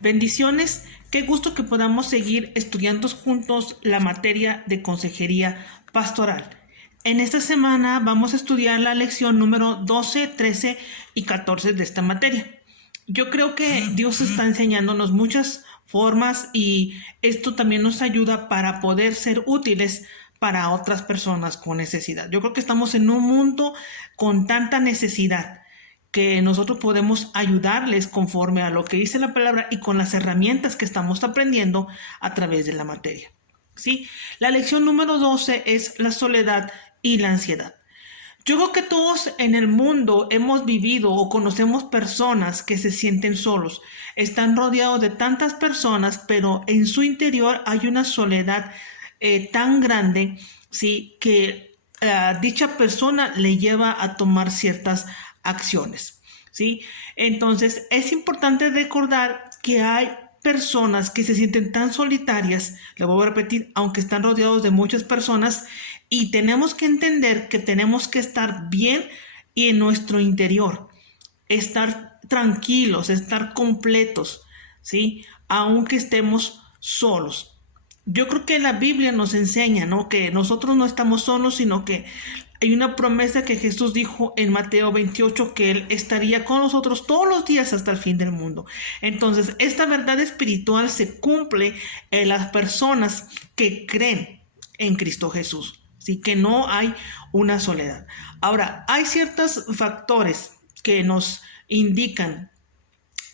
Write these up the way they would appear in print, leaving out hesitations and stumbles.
Bendiciones, qué gusto que podamos seguir estudiando juntos la materia de consejería pastoral. En esta semana vamos a estudiar la lección número 12, 13 y 14 de esta materia. Yo creo que Dios está enseñándonos muchas formas y esto también nos ayuda para poder ser útiles para otras personas con necesidad. Yo creo que estamos en un mundo con tanta necesidad que nosotros podemos ayudarles conforme a lo que dice la palabra y con las herramientas que estamos aprendiendo a través de la materia. ¿Sí? La lección número 12 es la soledad y la ansiedad. Yo creo que todos en el mundo hemos vivido o conocemos personas que se sienten solos. Están rodeados de tantas personas, pero en su interior hay una soledad tan grande, ¿sí? Que dicha persona le lleva a tomar ciertas acciones, ¿sí? Entonces es importante recordar que hay personas que se sienten tan solitarias, le voy a repetir, aunque están rodeados de muchas personas, y tenemos que entender que tenemos que estar bien y en nuestro interior, estar tranquilos, estar completos, ¿sí? Aunque estemos solos. Yo creo que la Biblia nos enseña, ¿no?, que nosotros no estamos solos, sino que hay una promesa que Jesús dijo en Mateo 28, que Él estaría con nosotros todos los días hasta el fin del mundo. Entonces, esta verdad espiritual se cumple en las personas que creen en Cristo Jesús, ¿sí? Que no hay una soledad. Ahora, hay ciertos factores que nos indican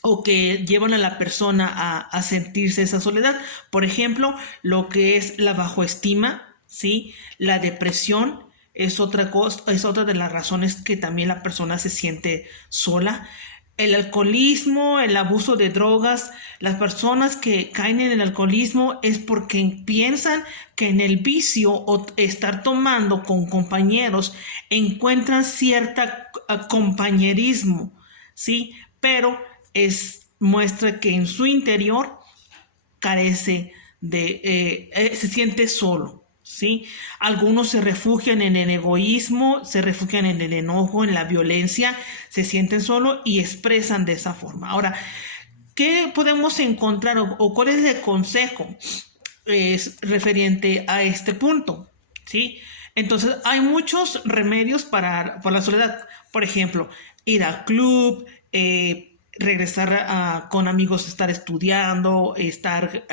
o que llevan a la persona a sentirse esa soledad. Por ejemplo, lo que es la bajoestima, ¿sí? La depresión es otra cosa, es otra de las razones que también la persona se siente sola. El alcoholismo, el abuso de drogas, las personas que caen en el alcoholismo es porque piensan que en el vicio o estar tomando con compañeros encuentran cierta compañerismo, ¿sí? Pero muestra que en su interior carece se siente solo, ¿sí? Algunos se refugian en el egoísmo, se refugian en el enojo, en la violencia, se sienten solos y expresan de esa forma. Ahora, ¿qué podemos encontrar o cuál es el consejo referente a este punto? ¿Sí? Entonces, hay muchos remedios para la soledad. Por ejemplo, ir al club, regresar con amigos, estar estudiando, estar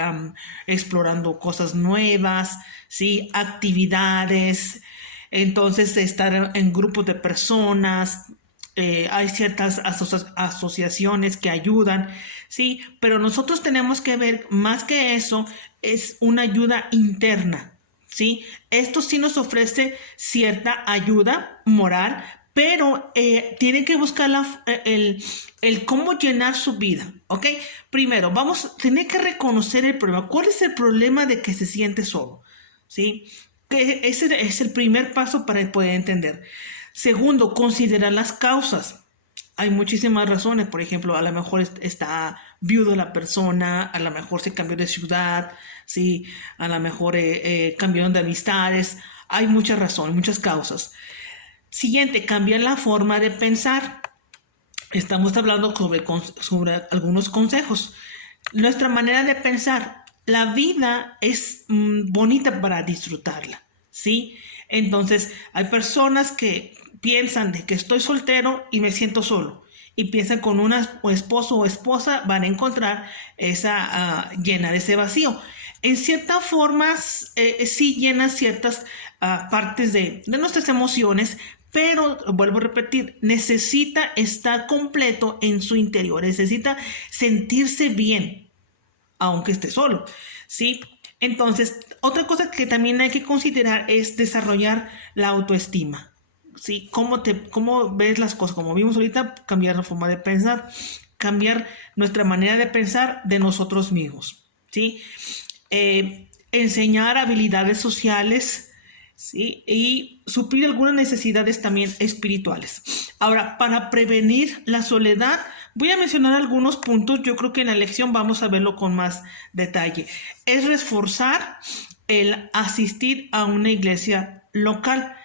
explorando cosas nuevas, ¿sí? Actividades. Entonces, estar en grupos de personas. Hay ciertas asociaciones que ayudan, ¿sí? Pero nosotros tenemos que ver, más que eso, es una ayuda interna, ¿sí? Esto sí nos ofrece cierta ayuda moral, pero tienen que buscar el cómo llenar su vida, ¿ok? Primero, tiene que reconocer el problema. ¿Cuál es el problema de que se siente solo? ¿Sí? Que ese es el primer paso para poder entender. Segundo, considerar las causas. Hay muchísimas razones. Por ejemplo, a lo mejor está viudo la persona, a lo mejor se cambió de ciudad, ¿sí? A lo mejor cambiaron de amistades. Hay muchas razones, muchas causas. Siguiente, cambiar la forma de pensar. Estamos hablando sobre algunos consejos. Nuestra manera de pensar. La vida es bonita para disfrutarla, ¿sí? Entonces, hay personas que piensan de que estoy soltero y me siento solo. Y piensan con un esposo o esposa van a encontrar llenar ese vacío. En ciertas formas, sí llena ciertas partes de nuestras emociones, pero, vuelvo a repetir, necesita estar completo en su interior, necesita sentirse bien, aunque esté solo, ¿sí? Entonces, otra cosa que también hay que considerar es desarrollar la autoestima, ¿sí? ¿Cómo ves las cosas? Como vimos ahorita, cambiar la forma de pensar, cambiar nuestra manera de pensar de nosotros mismos, ¿sí? Enseñar habilidades sociales, ¿sí? Y suplir algunas necesidades también espirituales. Ahora, para prevenir la soledad, voy a mencionar algunos puntos. Yo creo que en la lección vamos a verlo con más detalle. Es reforzar el asistir a una iglesia local.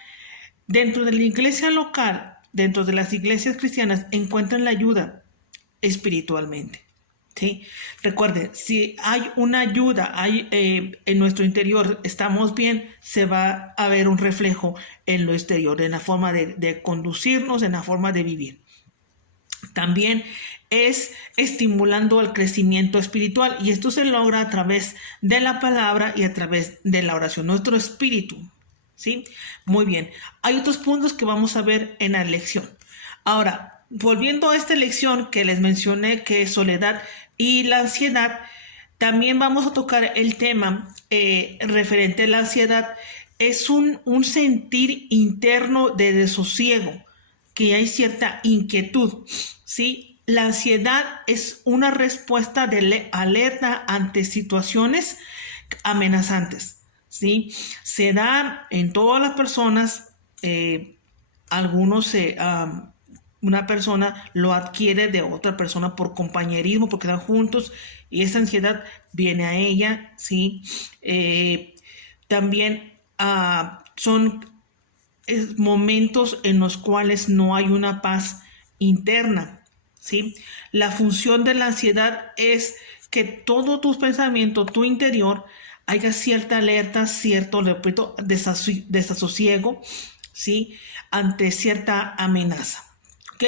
Dentro de la iglesia local, dentro de las iglesias cristianas, encuentran la ayuda espiritualmente, ¿sí? Recuerde, si hay una ayuda, en nuestro interior, estamos bien, se va a ver un reflejo en lo exterior, en la forma de conducirnos, en la forma de vivir. También es estimulando el crecimiento espiritual, y esto se logra a través de la palabra y a través de la oración, nuestro espíritu, ¿sí? Muy bien. Hay otros puntos que vamos a ver en la lección. Ahora, volviendo a esta lección que les mencioné, que es soledad y la ansiedad, también vamos a tocar el tema referente a la ansiedad. Es un sentir interno de desosiego, que hay cierta inquietud, ¿sí? La ansiedad es una respuesta de alerta ante situaciones amenazantes, ¿sí? Se da en todas las personas, una persona lo adquiere de otra persona por compañerismo, porque están juntos y esa ansiedad viene a ella, ¿sí? También son momentos en los cuales no hay una paz interna, ¿sí? La función de la ansiedad es que todos tus pensamientos, tu interior, haya cierta alerta, cierto, repito, desasosiego, ¿sí? Ante cierta amenaza, ¿ok?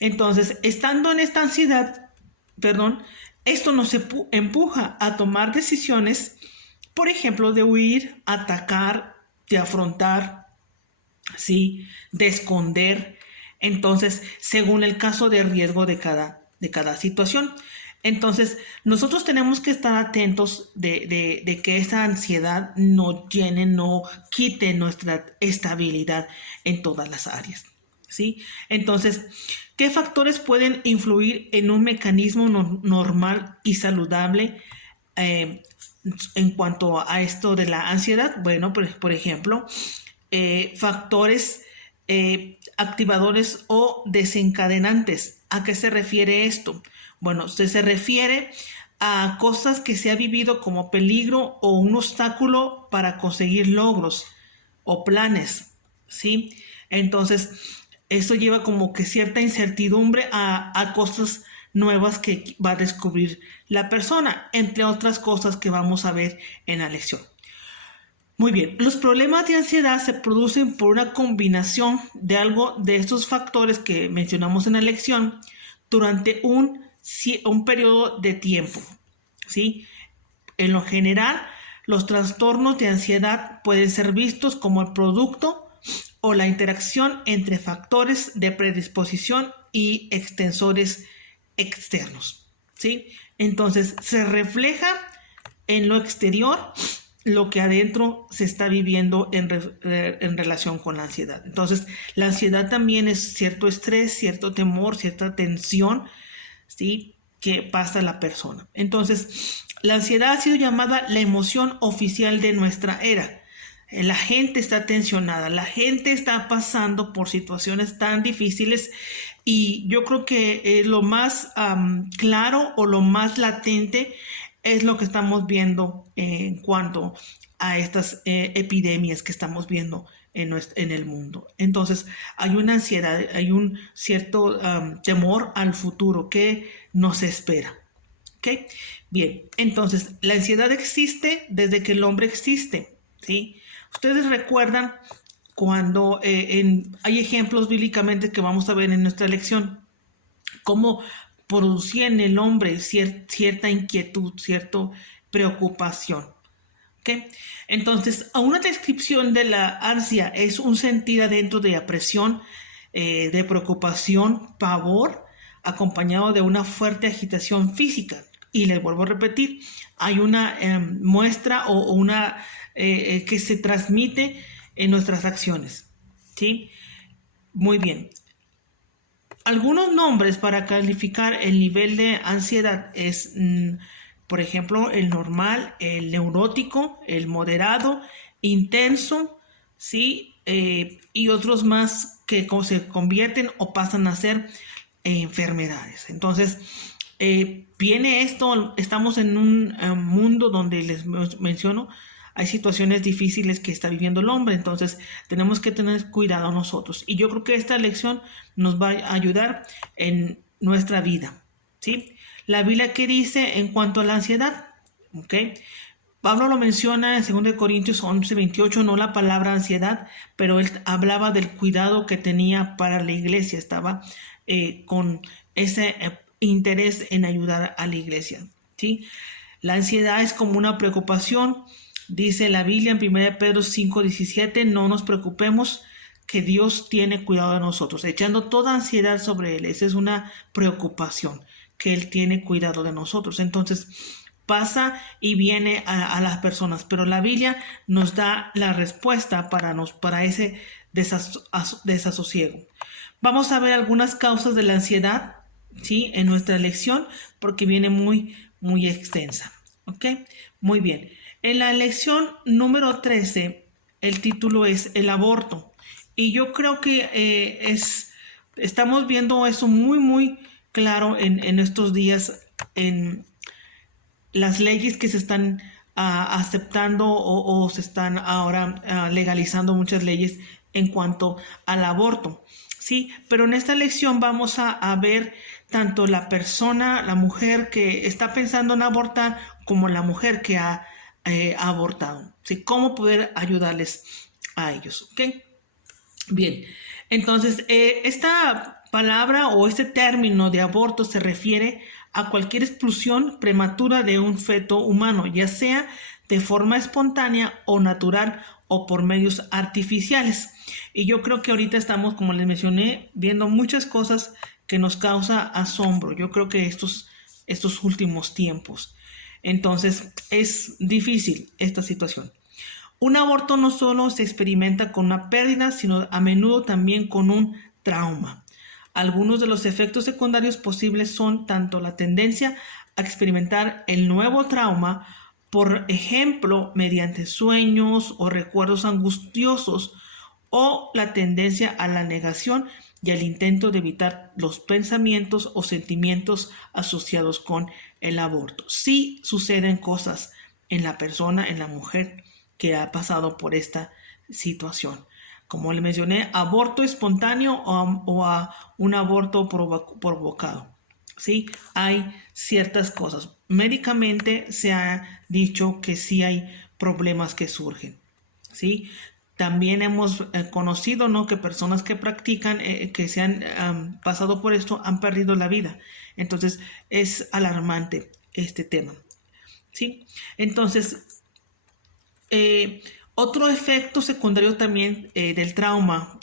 Entonces, estando en esta ansiedad, esto nos empuja a tomar decisiones, por ejemplo, de huir, atacar, de afrontar, ¿sí? De esconder. Entonces, según el caso de riesgo de cada situación. Entonces, nosotros tenemos que estar atentos de que esa ansiedad no quite nuestra estabilidad en todas las áreas, ¿sí? Entonces, ¿qué factores pueden influir en un mecanismo normal y saludable en cuanto a esto de la ansiedad? Bueno, por ejemplo, factores activadores o desencadenantes. ¿A qué se refiere esto? Bueno, se refiere a cosas que se ha vivido como peligro o un obstáculo para conseguir logros o planes, ¿sí? Entonces, eso lleva como que cierta incertidumbre a cosas nuevas que va a descubrir la persona, entre otras cosas que vamos a ver en la lección. Muy bien, los problemas de ansiedad se producen por una combinación de algo de estos factores que mencionamos en la lección durante un periodo de tiempo, ¿sí? En lo general, los trastornos de ansiedad pueden ser vistos como el producto o la interacción entre factores de predisposición y extensores externos, ¿sí? Entonces, se refleja en lo exterior lo que adentro se está viviendo en relación con la ansiedad. Entonces, la ansiedad también es cierto estrés, cierto temor, cierta tensión, ¿sí? Que pasa la persona. Entonces, la ansiedad ha sido llamada la emoción oficial de nuestra era. La gente está tensionada, la gente está pasando por situaciones tan difíciles, y yo creo que lo más claro o lo más latente es lo que estamos viendo en cuanto a estas epidemias que estamos viendo en el mundo. Entonces, hay una ansiedad, hay un cierto temor al futuro que nos espera. ¿Ok? Bien, entonces, la ansiedad existe desde que el hombre existe, ¿sí? Ustedes recuerdan cuando hay ejemplos bíblicamente que vamos a ver en nuestra lección, cómo producía en el hombre cierta inquietud, cierta preocupación. ¿Okay? Entonces, una descripción de la ansia es un sentir adentro de apresión, de preocupación, pavor, acompañado de una fuerte agitación física. Y les vuelvo a repetir, hay una muestra o una que se transmite en nuestras acciones, ¿sí? Muy bien. Algunos nombres para calificar el nivel de ansiedad es, por ejemplo, el normal, el neurótico, el moderado, intenso, ¿sí? Y otros más que se convierten o pasan a ser enfermedades. Entonces, viene esto, estamos en un mundo donde les menciono, hay situaciones difíciles que está viviendo el hombre, entonces tenemos que tener cuidado nosotros. Y yo creo que esta lección nos va a ayudar en nuestra vida, ¿sí? La Biblia, ¿qué dice en cuanto a la ansiedad? ¿Ok? Pablo lo menciona en 2 Corintios 11:28, no la palabra ansiedad, pero él hablaba del cuidado que tenía para la iglesia, estaba con ese interés en ayudar a la iglesia, ¿sí? La ansiedad es como una preocupación, dice la Biblia en 1 Pedro 5:17, no nos preocupemos, que Dios tiene cuidado de nosotros, echando toda ansiedad sobre Él. Esa es una preocupación, que Él tiene cuidado de nosotros. Entonces, pasa y viene a las personas, pero la Biblia nos da la respuesta para ese desasosiego. Vamos a ver algunas causas de la ansiedad, ¿sí? En nuestra lección, porque viene muy, muy extensa. ¿Ok? Muy bien. En la lección número 13, el título es el aborto. Y yo creo que estamos viendo eso muy, muy claro en estos días, en las leyes que se están aceptando o se están ahora legalizando muchas leyes en cuanto al aborto. Sí, pero en esta lección vamos a ver tanto la persona, la mujer que está pensando en abortar, como la mujer que ha abortado. ¿Sí? Cómo poder ayudarles a ellos. ¿Ok? Bien, entonces esta palabra o este término de aborto se refiere a cualquier expulsión prematura de un feto humano, ya sea de forma espontánea o natural o por medios artificiales. Y yo creo que ahorita estamos, como les mencioné, viendo muchas cosas que nos causa asombro. Yo creo que estos últimos tiempos. Entonces es difícil esta situación. Un aborto no solo se experimenta con una pérdida, sino a menudo también con un trauma. Algunos de los efectos secundarios posibles son tanto la tendencia a experimentar el nuevo trauma, por ejemplo, mediante sueños o recuerdos angustiosos, o la tendencia a la negación y al intento de evitar los pensamientos o sentimientos asociados con el aborto. Sí suceden cosas en la persona, en la mujer que ha pasado por esta situación. Como le mencioné, aborto espontáneo o a un aborto provocado. ¿Sí? Hay ciertas cosas. Médicamente se ha dicho que sí hay problemas que surgen. ¿Sí? También hemos conocido, ¿no?, que personas que practican, que se han pasado por esto, han perdido la vida. Entonces es alarmante este tema. ¿Sí? Entonces, otro efecto secundario también del trauma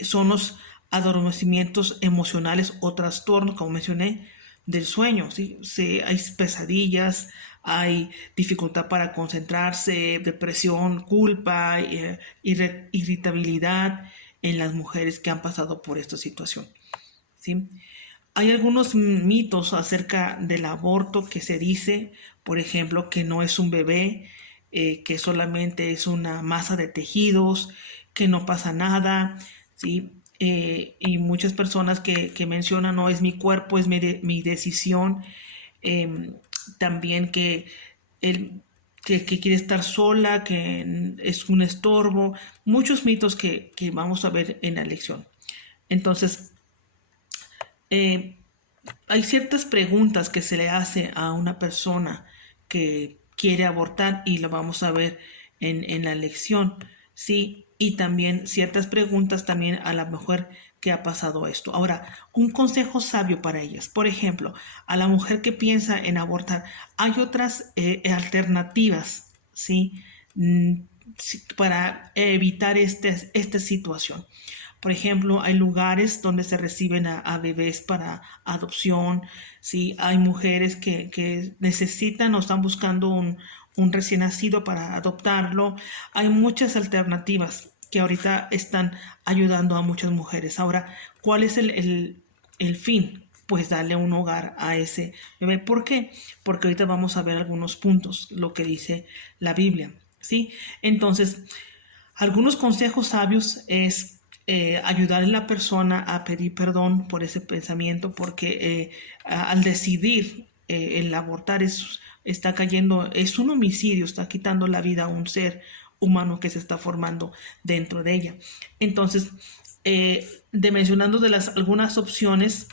son los adormecimientos emocionales o trastornos, como mencioné, del sueño. ¿Sí? Hay pesadillas, hay dificultad para concentrarse, depresión, culpa, irritabilidad en las mujeres que han pasado por esta situación. ¿Sí? Hay algunos mitos acerca del aborto que se dice, por ejemplo, que no es un bebé, que solamente es una masa de tejidos, que no pasa nada, ¿sí? Y muchas personas que mencionan, no, es mi cuerpo, es mi decisión, también que quiere estar sola, que es un estorbo, muchos mitos que vamos a ver en la lección. Entonces, hay ciertas preguntas que se le hace a una persona que quiere abortar y lo vamos a ver en la lección, ¿sí? Y también ciertas preguntas también a la mujer que ha pasado esto. Ahora, un consejo sabio para ellas. Por ejemplo, a la mujer que piensa en abortar, hay otras alternativas, ¿sí? Para evitar esta situación. Por ejemplo, hay lugares donde se reciben a bebés para adopción, ¿sí? Hay mujeres que necesitan o están buscando un recién nacido para adoptarlo. Hay muchas alternativas que ahorita están ayudando a muchas mujeres. Ahora, ¿cuál es el fin? Pues darle un hogar a ese bebé. ¿Por qué? Porque ahorita vamos a ver algunos puntos, lo que dice la Biblia, ¿sí? Entonces, algunos consejos sabios es ayudar a la persona a pedir perdón por ese pensamiento, porque al decidir el abortar está cayendo, es un homicidio, está quitando la vida a un ser humano que se está formando dentro de ella. Entonces, mencionando de algunas opciones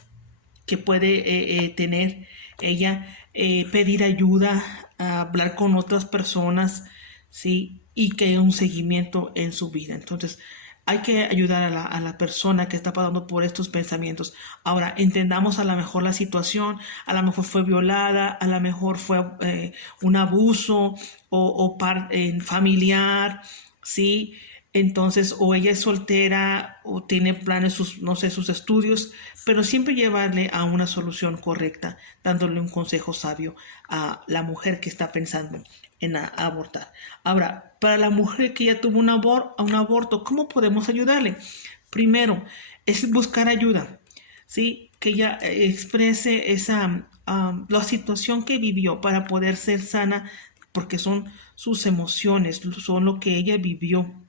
que puede tener, ella pedir ayuda, hablar con otras personas, ¿sí? Y que haya un seguimiento en su vida. Entonces, hay que ayudar a la persona que está pasando por estos pensamientos. Ahora, entendamos a lo mejor la situación, a lo mejor fue violada, a lo mejor fue un abuso o familiar, ¿sí? Entonces, o ella es soltera o tiene planes, no sé, sus estudios, pero siempre llevarle a una solución correcta, dándole un consejo sabio a la mujer que está pensando en abortar. Ahora, para la mujer que ya tuvo un aborto, ¿cómo podemos ayudarle? Primero, es buscar ayuda, ¿sí? Que ella exprese la situación que vivió para poder ser sana, porque son sus emociones, son lo que ella vivió.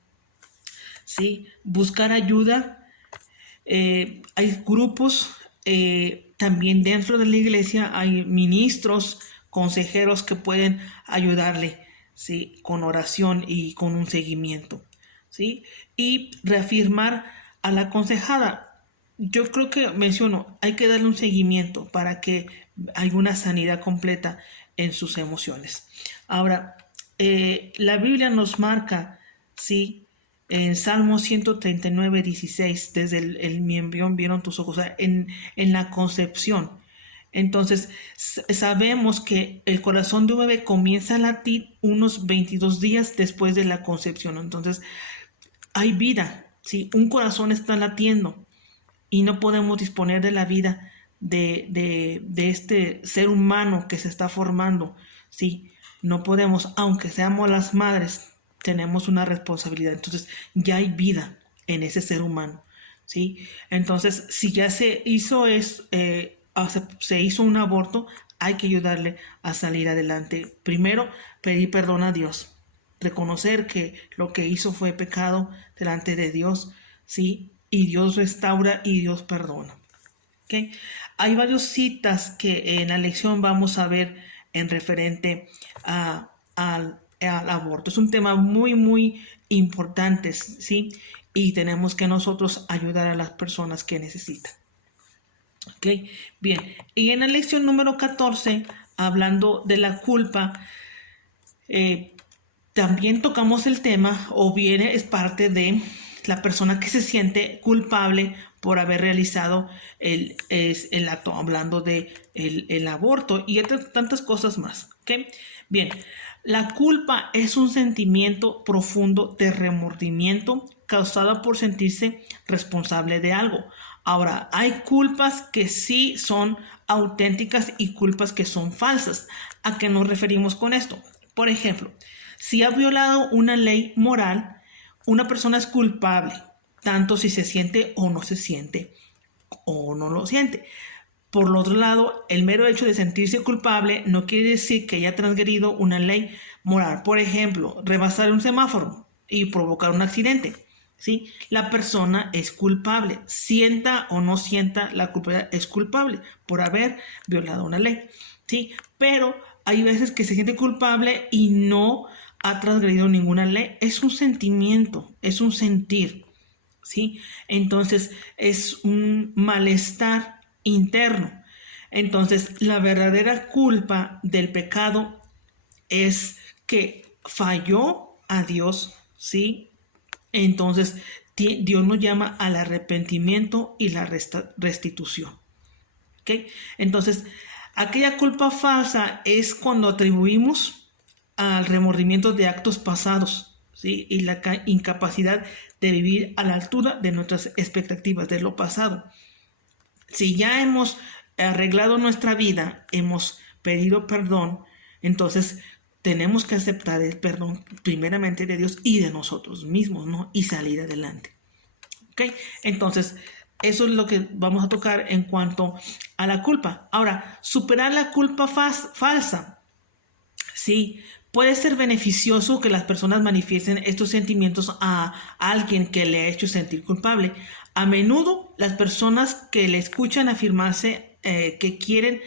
¿Sí? Buscar ayuda. Hay grupos, también dentro de la iglesia hay ministros, consejeros que pueden ayudarle, ¿sí? Con oración y con un seguimiento, ¿sí? Y reafirmar a la aconsejada. Yo creo que hay que darle un seguimiento para que haya una sanidad completa en sus emociones. Ahora, la Biblia nos marca, ¿sí? En Salmo 139, 16, desde el mi embrión vieron tus ojos, o sea, en la concepción. Entonces, sabemos que el corazón de un bebé comienza a latir unos 22 días después de la concepción. Entonces, hay vida, ¿sí? Un corazón está latiendo y no podemos disponer de la vida de este ser humano que se está formando, ¿sí? No podemos, aunque seamos las madres, tenemos una responsabilidad. Entonces ya hay vida en ese ser humano, ¿sí? Entonces, si ya se hizo un aborto, hay que ayudarle a salir adelante. Primero, pedir perdón a Dios, reconocer que lo que hizo fue pecado delante de Dios, ¿sí? Y Dios restaura y Dios perdona. ¿Okay? Hay varias citas que en la lección vamos a ver en referente al aborto. Es un tema muy, muy importante, ¿sí? Y tenemos que nosotros ayudar a las personas que necesitan. ¿Ok? Bien, y en la lección número 14, hablando de la culpa, también tocamos el tema, o bien es parte de la persona que se siente culpable por haber realizado el acto, hablando de el aborto y tantas cosas más. ¿Okay? Bien, la culpa es un sentimiento profundo de remordimiento causado por sentirse responsable de algo. Ahora, hay culpas que sí son auténticas y culpas que son falsas. ¿A qué nos referimos con esto? Por ejemplo, si ha violado una ley moral, una persona es culpable, tanto si se siente o no se siente o no lo siente. Por el otro lado, el mero hecho de sentirse culpable no quiere decir que haya transgredido una ley moral. Por ejemplo, rebasar un semáforo y provocar un accidente, ¿sí? La persona es culpable, sienta o no sienta la culpa, es culpable por haber violado una ley, ¿sí? Pero hay veces que se siente culpable y no ha transgredido ninguna ley. Es un sentimiento, es un sentir, ¿sí? Entonces es un malestar interno. Entonces la verdadera culpa del pecado es que falló a Dios, ¿sí? Entonces Dios nos llama al arrepentimiento y la restitución. ¿Okay? Entonces, aquella culpa falsa es cuando atribuimos al remordimiento de actos pasados, ¿sí? Y la incapacidad de vivir a la altura de nuestras expectativas de lo pasado. Si ya hemos arreglado nuestra vida, hemos pedido perdón, entonces tenemos que aceptar el perdón primeramente de Dios y de nosotros mismos, ¿no? Y salir adelante. ¿Ok? Entonces, eso es lo que vamos a tocar en cuanto a la culpa. Ahora, superar la culpa falsa. Sí, puede ser beneficioso que las personas manifiesten estos sentimientos a alguien que le ha hecho sentir culpable. A menudo, las personas que le escuchan afirmarse que quieren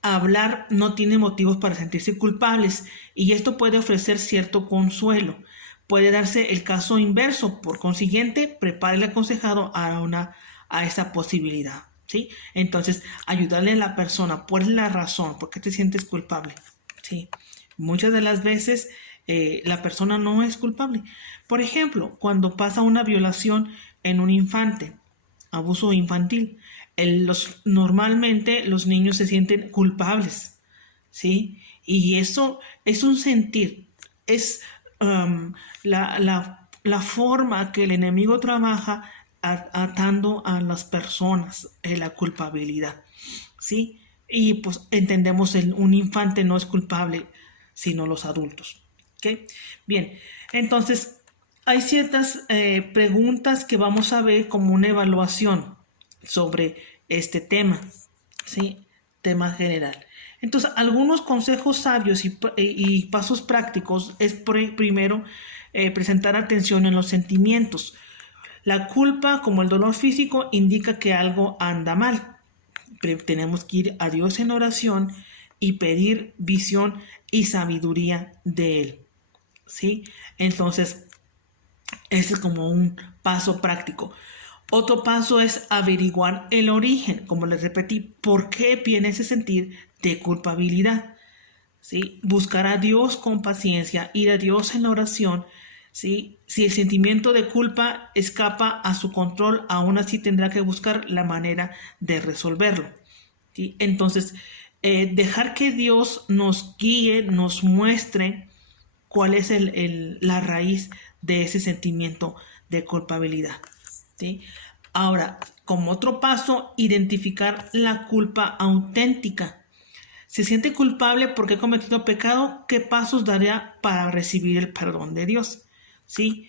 hablar no tienen motivos para sentirse culpables y esto puede ofrecer cierto consuelo. Puede darse el caso inverso, por consiguiente, prepare el aconsejado a esa posibilidad, ¿sí? Entonces, ayudarle a la persona por la razón, ¿por qué te sientes culpable? ¿Sí? Muchas de las veces la persona no es culpable. Por ejemplo, cuando pasa una violación en un infante, abuso infantil, normalmente los niños se sienten culpables, ¿sí? Y eso es un sentir, es la forma que el enemigo trabaja atando a las personas la culpabilidad, ¿sí? Y pues entendemos un infante no es culpable, sino los adultos, ¿ok? Bien, entonces hay ciertas preguntas que vamos a ver como una evaluación sobre este tema, ¿sí? Tema general. Entonces, algunos consejos sabios y pasos prácticos es primero presentar atención en los sentimientos. La culpa, como el dolor físico, indica que algo anda mal. Tenemos que ir a Dios en oración y pedir visión y sabiduría de Él, ¿sí? Entonces, ese es como un paso práctico. Otro paso es averiguar el origen, como les repetí, por qué viene ese sentir de culpabilidad, ¿sí? Buscar a Dios con paciencia, ir a Dios en la oración, ¿sí? Si el sentimiento de culpa escapa a su control, aún así tendrá que buscar la manera de resolverlo, ¿sí? Entonces, dejar que Dios nos guíe, nos muestre cuál es la raíz de ese sentimiento de culpabilidad, ¿sí? Ahora, como otro paso, identificar la culpa auténtica. ¿Se siente culpable porque ha cometido pecado? ¿Qué pasos daría para recibir el perdón de Dios? ¿Sí?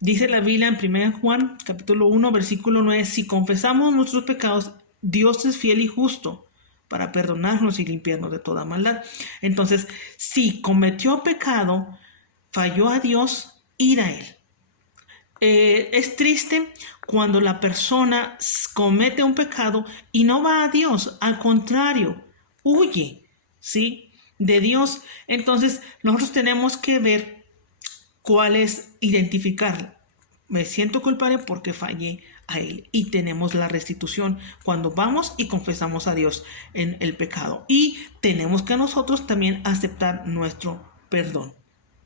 Dice la Biblia en 1 Juan, capítulo 1, versículo 9, si confesamos nuestros pecados, Dios es fiel y justo para perdonarnos y limpiarnos de toda maldad. Entonces, si cometió pecado, falló a Dios, ir a Él. Es triste cuando la persona comete un pecado y no va a Dios, al contrario, huye, ¿sí? De Dios. Entonces, nosotros tenemos que ver cuál es, identificar. Me siento culpable porque fallé a Él. Y tenemos la restitución cuando vamos y confesamos a Dios en el pecado. Y tenemos que nosotros también aceptar nuestro perdón,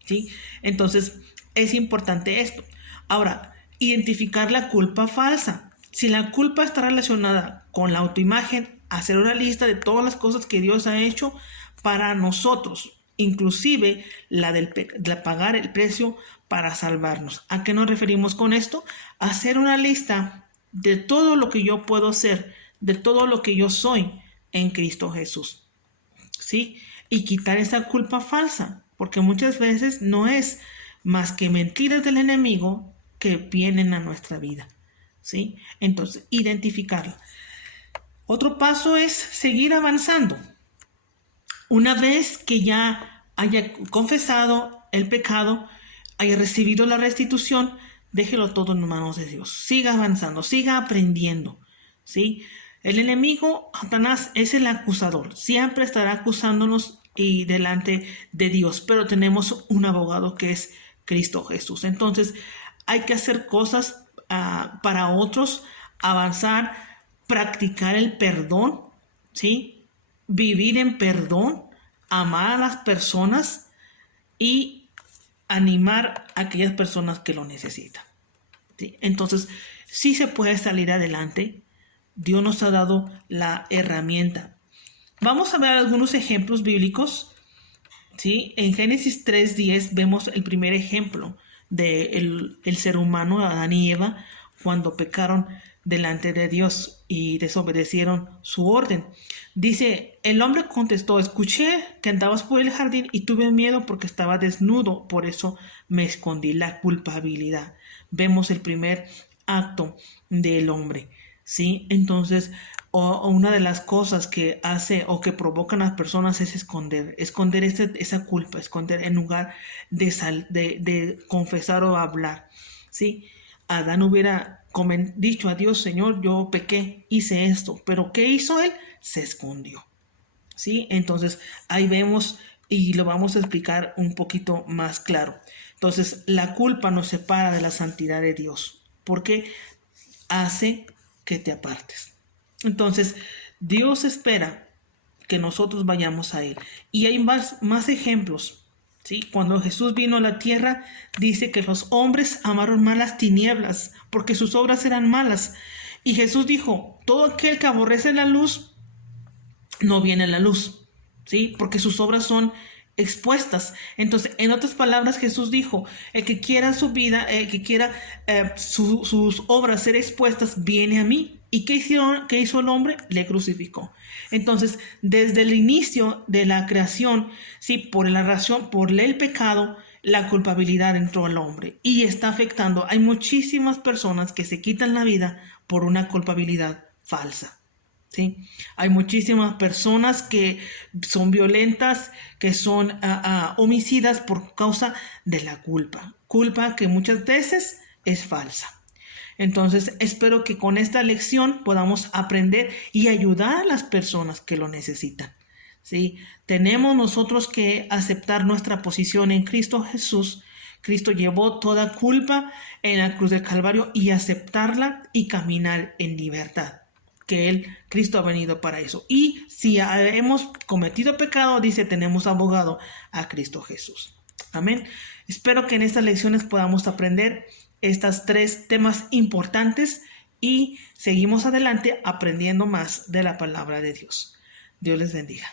¿sí? Entonces, es importante esto. Ahora, identificar la culpa falsa. Si la culpa está relacionada con la autoimagen, hacer una lista de todas las cosas que Dios ha hecho para nosotros, inclusive la de pagar el precio para salvarnos. ¿A qué nos referimos con esto? Hacer una lista de todo lo que yo puedo ser, de todo lo que yo soy en Cristo Jesús, ¿sí? Y quitar esa culpa falsa, porque muchas veces no es más que mentiras del enemigo que vienen a nuestra vida, ¿sí? Entonces, identificarla. Otro paso es seguir avanzando. Una vez que ya haya confesado el pecado, haya recibido la restitución, déjelo todo en manos de Dios. Siga avanzando, siga aprendiendo, ¿sí? El enemigo, Satanás, es el acusador. Siempre estará acusándonos y delante de Dios, pero tenemos un abogado que es Cristo Jesús. Entonces, hay que hacer cosas para otros, avanzar, practicar el perdón, ¿sí? Vivir en perdón, amar a las personas y animar a aquellas personas que lo necesitan, ¿sí? Entonces, sí se puede salir adelante. Dios nos ha dado la herramienta. Vamos a ver algunos ejemplos bíblicos, ¿sí? En Génesis 3:10 vemos el primer ejemplo del ser humano, Adán y Eva, cuando pecaron delante de Dios y desobedecieron su orden. Dice, el hombre contestó, escuché que andabas por el jardín y tuve miedo porque estaba desnudo, por eso me escondí. La culpabilidad. Vemos el primer acto del hombre, ¿sí? Entonces, una de las cosas que hace o que provocan a las personas es esconder esa culpa, esconder en lugar de confesar o hablar, ¿sí? Adán hubiera dicho a Dios, Señor, yo pequé, hice esto, pero ¿qué hizo él? Se escondió, ¿sí? Entonces, ahí vemos y lo vamos a explicar un poquito más claro. Entonces, la culpa nos separa de la santidad de Dios, porque hace que te apartes. Entonces, Dios espera que nosotros vayamos a Él. Y hay más ejemplos. ¿Sí? Cuando Jesús vino a la tierra, dice que los hombres amaron más las tinieblas, porque sus obras eran malas. Y Jesús dijo, todo aquel que aborrece la luz, no viene a la luz, ¿sí? Porque sus obras son expuestas. Entonces, en otras palabras, Jesús dijo, el que quiera su vida, el que quiera sus obras ser expuestas, viene a mí. ¿Y qué hizo el hombre? Le crucificó. Entonces, desde el inicio de la creación, sí, por el pecado, la culpabilidad entró al hombre y está afectando. Hay muchísimas personas que se quitan la vida por una culpabilidad falsa. ¿Sí? Hay muchísimas personas que son violentas, que son homicidas por causa de la culpa que muchas veces es falsa. Entonces, espero que con esta lección podamos aprender y ayudar a las personas que lo necesitan. ¿Sí? Tenemos nosotros que aceptar nuestra posición en Cristo Jesús. Cristo llevó toda culpa en la cruz del Calvario y aceptarla y caminar en libertad. Que Cristo ha venido para eso. Y si hemos cometido pecado, dice, tenemos abogado a Cristo Jesús. Amén. Espero que en estas lecciones podamos aprender estos 3 temas importantes y seguimos adelante aprendiendo más de la palabra de Dios. Dios les bendiga.